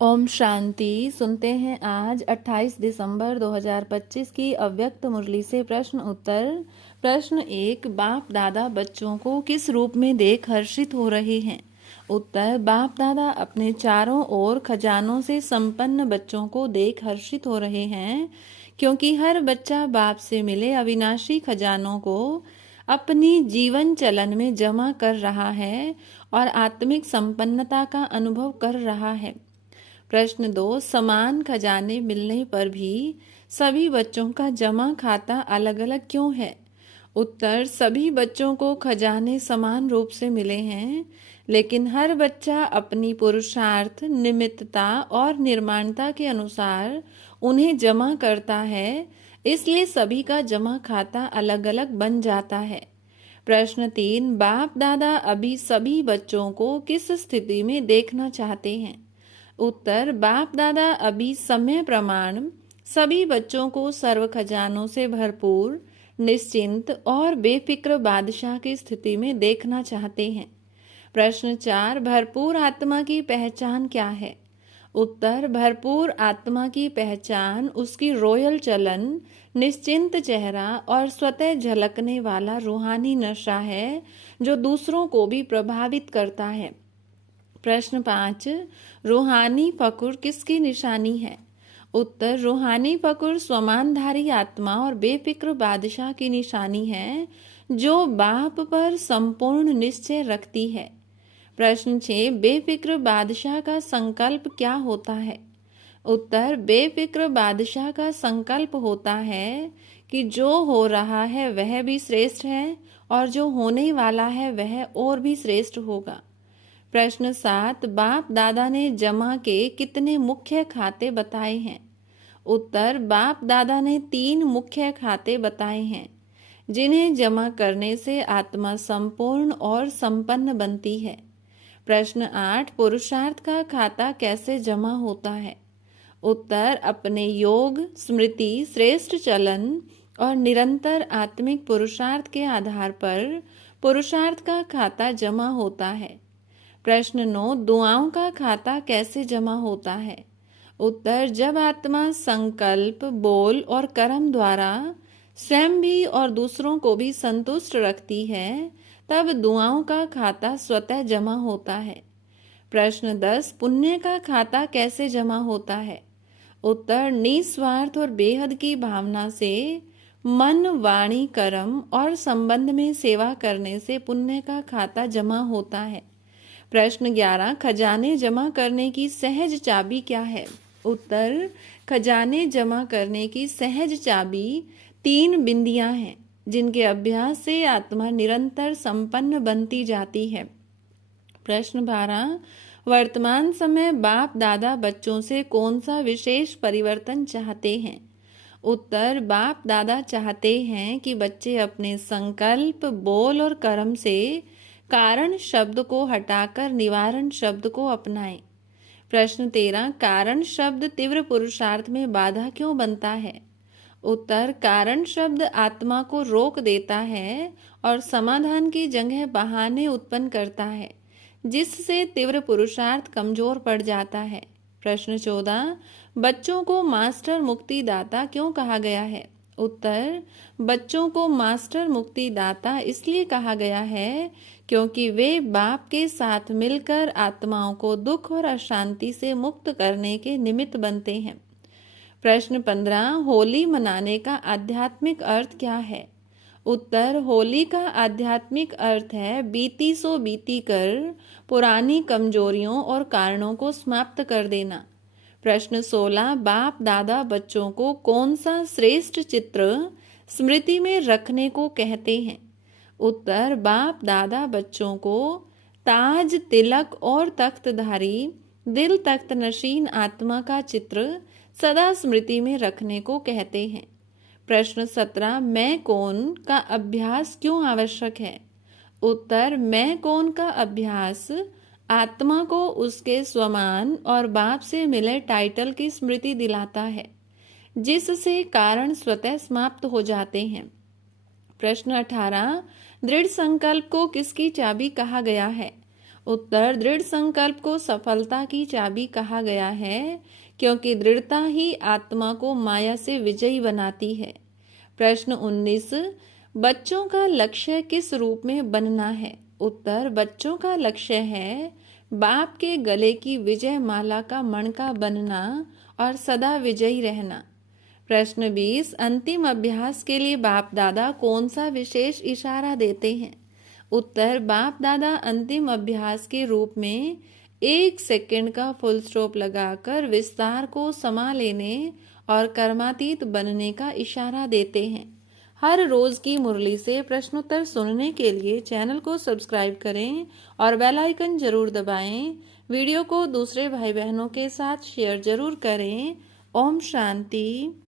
ओम शांति। सुनते हैं आज 28 दिसंबर 2025 की अव्यक्त मुरली से प्रश्न उत्तर। प्रश्न 1, बाप दादा बच्चों को किस रूप में देख हर्षित हो रहे हैं? उत्तर, बाप दादा अपने चारों ओर खजानों से संपन्न बच्चों को देख हर्षित हो रहे हैं, क्योंकि हर बच्चा बाप से मिले अविनाशी खजानों को अपनी जीवन चलन में जमा कर रहा है और आत्मिक संपन्नता का अनुभव कर रहा है। प्रश्न 2, समान खजाने मिलने पर भी सभी बच्चों का जमा खाता अलग अलग क्यों है? उत्तर, सभी बच्चों को खजाने समान रूप से मिले हैं, लेकिन हर बच्चा अपनी पुरुषार्थ, निमित्तता और निर्माणता के अनुसार उन्हें जमा करता है, इसलिए सभी का जमा खाता अलग अलग बन जाता है। प्रश्न 3, बाप दादा अभी सभी बच्चों को किस स्थिति में देखना चाहते हैं? उत्तर, बाप दादा अभी समय प्रमाण सभी बच्चों को सर्व खजानों से भरपूर, निश्चिंत और बेफिक्र बादशाह की स्थिति में देखना चाहते हैं। प्रश्न 4, भरपूर आत्मा की पहचान क्या है? उत्तर, भरपूर आत्मा की पहचान उसकी रोयल चलन, निश्चिंत चेहरा और स्वतः झलकने वाला रूहानी नशा है, जो दूसरों को भी प्रभावित करता है। प्रश्न 5, रूहानी फकुर किसकी निशानी है? उत्तर, रूहानी फकुर स्वमानधारी आत्मा और बेफिक्र बादशाह की निशानी है, जो बाप पर संपूर्ण निश्चय रखती है। प्रश्न 6, बेफिक्र बादशाह का संकल्प क्या होता है? उत्तर, बेफिक्र बादशाह का संकल्प होता है कि जो हो रहा है वह भी श्रेष्ठ है और जो होने वाला है वह और भी श्रेष्ठ होगा। प्रश्न 7, बाप दादा ने जमा के कितने मुख्य खाते बताए हैं? उत्तर, बाप दादा ने 3 मुख्य खाते बताए हैं, जिन्हें जमा करने से आत्मा संपूर्ण और संपन्न बनती है। प्रश्न 8, पुरुषार्थ का खाता कैसे जमा होता है? उत्तर, अपने योग, स्मृति, श्रेष्ठ चलन और निरंतर आत्मिक पुरुषार्थ के आधार पर पुरुषार्थ का खाता जमा होता है। प्रश्न 9, दुआओं का खाता कैसे जमा होता है? उत्तर, जब आत्मा संकल्प, बोल और कर्म द्वारा स्वयं भी और दूसरों को भी संतुष्ट रखती है, तब दुआओं का खाता स्वतः जमा होता है। प्रश्न 10, पुण्य का खाता कैसे जमा होता है? उत्तर, निस्वार्थ और बेहद की भावना से मन, वाणी, कर्म और संबंध में सेवा करने से पुण्य का खाता जमा होता है। प्रश्न 11, खजाने जमा करने की सहज चाबी क्या है? उत्तर, खजाने जमा करने की सहज चाबी 3 बिंदियां हैं, जिनके अभ्यास से आत्मा निरंतर संपन्न बनती जाती है। प्रश्न 12, वर्तमान समय बाप दादा बच्चों से कौन सा विशेष परिवर्तन चाहते हैं? उत्तर, बाप दादा चाहते हैं कि बच्चे अपने संकल्प, बोल और कर्म से कारण शब्द को हटाकर निवारण शब्द को अपनाएं। प्रश्न 13, कारण शब्द तीव्र पुरुषार्थ में बाधा क्यों बनता है? उत्तर, कारण शब्द आत्मा को रोक देता है और समाधान की जगह बहाने उत्पन्न करता है, जिससे तीव्र पुरुषार्थ कमजोर पड़ जाता है। प्रश्न 14, बच्चों को मास्टर मुक्तिदाता क्यों कहा गया है? उत्तर, बच्चों को मास्टर मुक्तिदाता इसलिए कहा गया है क्योंकि वे बाप के साथ मिलकर आत्माओं को दुख और अशांति से मुक्त करने के निमित्त बनते हैं। प्रश्न 15, होली मनाने का आध्यात्मिक अर्थ क्या है? उत्तर, होली का आध्यात्मिक अर्थ है बीती सो बीती कर पुरानी कमजोरियों और कारणों को समाप्त कर देना। प्रश्न 16, बाप दादा बच्चों को कौन सा श्रेष्ठ चित्र स्मृति में रखने को कहते हैं? उत्तर, बाप दादा बच्चों को ताज, तिलक और तख्तधारी दिल तख्त नशीन आत्मा का चित्र सदा स्मृति में रखने को कहते हैं। प्रश्न 17, मैं कौन का अभ्यास क्यों आवश्यक है? उत्तर, मैं कौन का अभ्यास आत्मा को उसके स्वमान और बाप से मिले टाइटल की स्मृति दिलाता है, जिससे कारण स्वतः समाप्त हो जाते हैं। प्रश्न 18, दृढ़ संकल्प को किसकी चाबी कहा गया है? उत्तर, दृढ़ संकल्प को सफलता की चाबी कहा गया है क्योंकि दृढ़ता ही आत्मा को माया से विजयी बनाती है। प्रश्न 19, बच्चों का लक्ष्य किस रूप में बनना है? उत्तर, बच्चों का लक्ष्य है बाप के गले की विजय माला का मणका बनना और सदा विजयी रहना। प्रश्न 20, अंतिम अभ्यास के लिए बाप दादा कौन सा विशेष इशारा देते हैं? उत्तर, बाप दादा अंतिम अभ्यास के रूप में 1 सेकंड का फुल स्टॉप लगाकर विस्तार को समा लेने और कर्मातीत बनने का इशारा देते हैं। हर रोज की मुरली से प्रश्नोत्तर सुनने के लिए चैनल को सब्सक्राइब करें और बेल आइकन जरूर दबाएं। वीडियो को दूसरे भाई बहनों के साथ शेयर जरूर करें। ओम शांति।